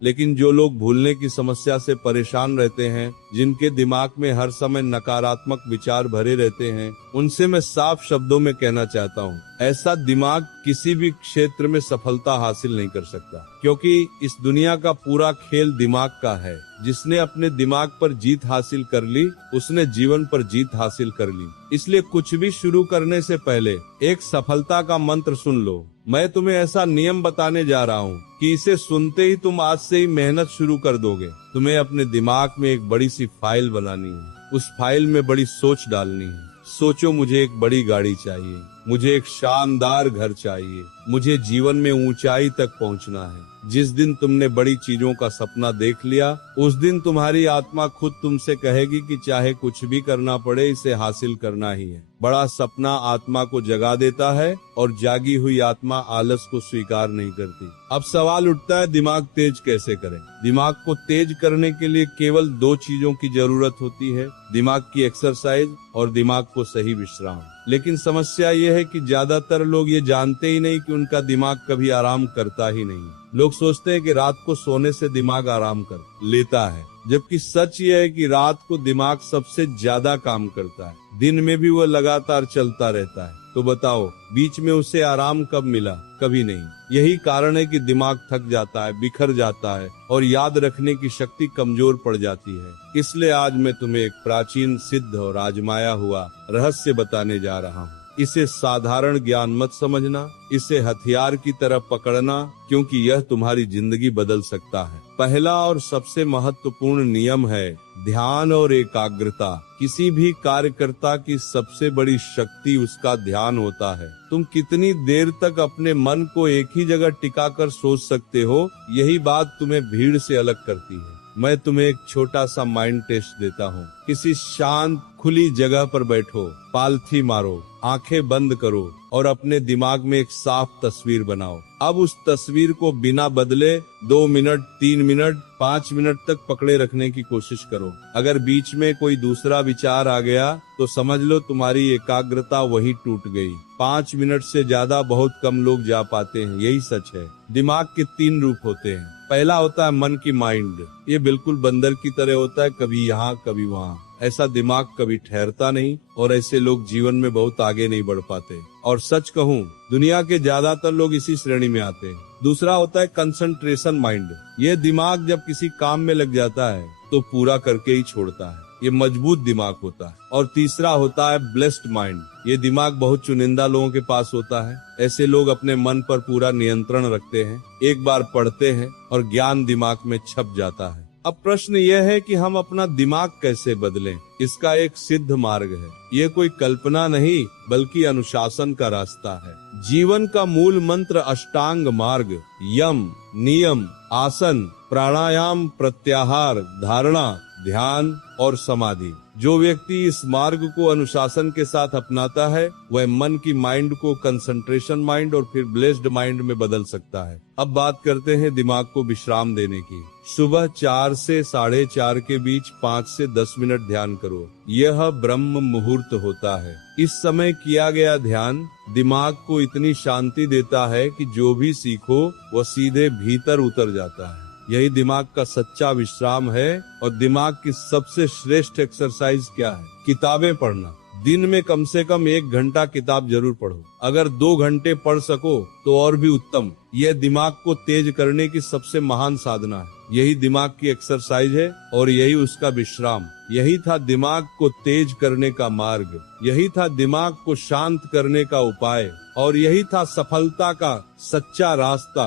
लेकिन जो लोग भूलने की समस्या से परेशान रहते हैं, जिनके दिमाग में हर समय नकारात्मक विचार भरे रहते हैं, उनसे मैं साफ शब्दों में कहना चाहता हूँ, ऐसा दिमाग किसी भी क्षेत्र में सफलता हासिल नहीं कर सकता, क्योंकि इस दुनिया का पूरा खेल दिमाग का है। जिसने अपने दिमाग पर जीत हासिल कर ली, उसने जीवन पर जीत हासिल कर ली। इसलिए कुछ भी शुरू करने से पहले एक सफलता का मंत्र सुन लो। मैं तुम्हें ऐसा नियम बताने जा रहा हूँ कि इसे सुनते ही तुम आज से ही मेहनत शुरू कर दोगे। तुम्हें अपने दिमाग में एक बड़ी सी फाइल बनानी है, उस फाइल में बड़ी सोच डालनी है। सोचो, मुझे एक बड़ी गाड़ी चाहिए, मुझे एक शानदार घर चाहिए, मुझे जीवन में ऊंचाई तक पहुंचना है। जिस दिन तुमने बड़ी चीजों का सपना देख लिया, उस दिन तुम्हारी आत्मा खुद तुमसे कहेगी कि चाहे कुछ भी करना पड़े, इसे हासिल करना ही है। बड़ा सपना आत्मा को जगा देता है और जागी हुई आत्मा आलस को स्वीकार नहीं करती। अब सवाल उठता है, दिमाग तेज कैसे करें? दिमाग को तेज करने के लिए केवल 2 चीजों की जरूरत होती है, दिमाग की एक्सरसाइज और दिमाग को सही विश्राम। लेकिन समस्या ये है कि ज्यादातर लोग ये जानते ही नहीं कि उनका दिमाग कभी आराम करता ही नहीं। लोग सोचते हैं कि रात को सोने से दिमाग आराम कर लेता है, जबकि सच ये है कि रात को दिमाग सबसे ज्यादा काम करता है। दिन में भी वो लगातार चलता रहता है। तो बताओ, बीच में उसे आराम कब मिला? कभी नहीं। यही कारण है कि दिमाग थक जाता है, बिखर जाता है और याद रखने की शक्ति कमजोर पड़ जाती है। इसलिए आज मैं तुम्हें एक प्राचीन, सिद्ध और आजमाया हुआ रहस्य बताने जा रहा हूँ। इसे साधारण ज्ञान मत समझना, इसे हथियार की तरह पकड़ना, क्योंकि यह तुम्हारी जिंदगी बदल सकता है। पहला और सबसे महत्वपूर्ण नियम है ध्यान और एकाग्रता। किसी भी कार्यकर्ता की सबसे बड़ी शक्ति उसका ध्यान होता है। तुम कितनी देर तक अपने मन को एक ही जगह टिका कर सोच सकते हो, यही बात तुम्हें भीड़ से अलग करती है। मैं तुम्हें एक छोटा सा माइंड टेस्ट देता हूँ। किसी शांत खुली जगह पर बैठो, पालथी मारो, आंखें बंद करो और अपने दिमाग में एक साफ तस्वीर बनाओ। अब उस तस्वीर को बिना बदले 2 मिनट, 3 मिनट, 5 मिनट तक पकड़े रखने की कोशिश करो। अगर बीच में कोई दूसरा विचार आ गया तो समझ लो तुम्हारी एकाग्रता वही टूट गई। 5 मिनट से ज्यादा बहुत कम लोग जा पाते हैं, यही सच है। दिमाग के 3 रूप होते हैं। पहला होता है मन की माइंड। ये बिल्कुल बंदर की तरह होता है, कभी यहाँ कभी वहाँ। ऐसा दिमाग कभी ठहरता नहीं और ऐसे लोग जीवन में बहुत आगे नहीं बढ़ पाते। और सच कहूँ, दुनिया के ज्यादातर लोग इसी श्रेणी में आते हैं। दूसरा होता है कंसंट्रेशन माइंड। ये दिमाग जब किसी काम में लग जाता है तो पूरा करके ही छोड़ता है। ये मजबूत दिमाग होता है। और तीसरा होता है ब्लेस्ड माइंड। ये दिमाग बहुत चुनिंदा लोगों के पास होता है। ऐसे लोग अपने मन पर पूरा नियंत्रण रखते हैं। एक बार पढ़ते हैं और ज्ञान दिमाग में छप जाता है। अब प्रश्न यह है कि हम अपना दिमाग कैसे बदलें? इसका एक सिद्ध मार्ग है। ये कोई कल्पना नहीं, बल्कि अनुशासन का रास्ता है। जीवन का मूल मंत्र अष्टांग मार्ग, यम, नियम, आसन, प्राणायाम, प्रत्याहार, धारणा, ध्यान और समाधि। जो व्यक्ति इस मार्ग को अनुशासन के साथ अपनाता है, वह मन की माइंड को कंसंट्रेशन माइंड और फिर ब्लेस्ड माइंड में बदल सकता है। अब बात करते हैं दिमाग को विश्राम देने की। सुबह 4 से 4:30 के बीच 5 से 10 मिनट ध्यान करो। यह ब्रह्म मुहूर्त होता है। इस समय किया गया ध्यान दिमाग को इतनी शांति देता है कि जो भी सीखो वह सीधे भीतर उतर जाता है। यही दिमाग का सच्चा विश्राम है। और दिमाग की सबसे श्रेष्ठ एक्सरसाइज क्या है? किताबें पढ़ना। दिन में कम से कम 1 घंटा किताब जरूर पढ़ो। अगर 2 घंटे पढ़ सको तो और भी उत्तम। यह दिमाग को तेज करने की सबसे महान साधना है। यही दिमाग की एक्सरसाइज है और यही उसका विश्राम। यही था दिमाग को तेज करने का मार्ग। यही था दिमाग को शांत करने का उपाय। और यही था सफलता का सच्चा रास्ता।